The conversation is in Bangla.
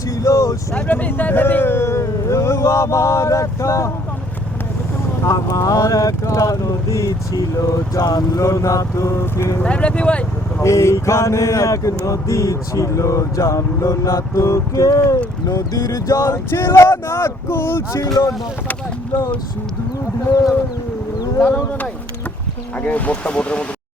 ছিল শুধু ঢেউ। আমার একটা নদী ছিল, জানলো না তো কেউ। এইখানে এক নদী ছিল, জানলো না তো কে। নদীর জল ছিল না, কুল ছিল না, ছিল শুধু ঢেউ। আগে বোটটা বোটের মতো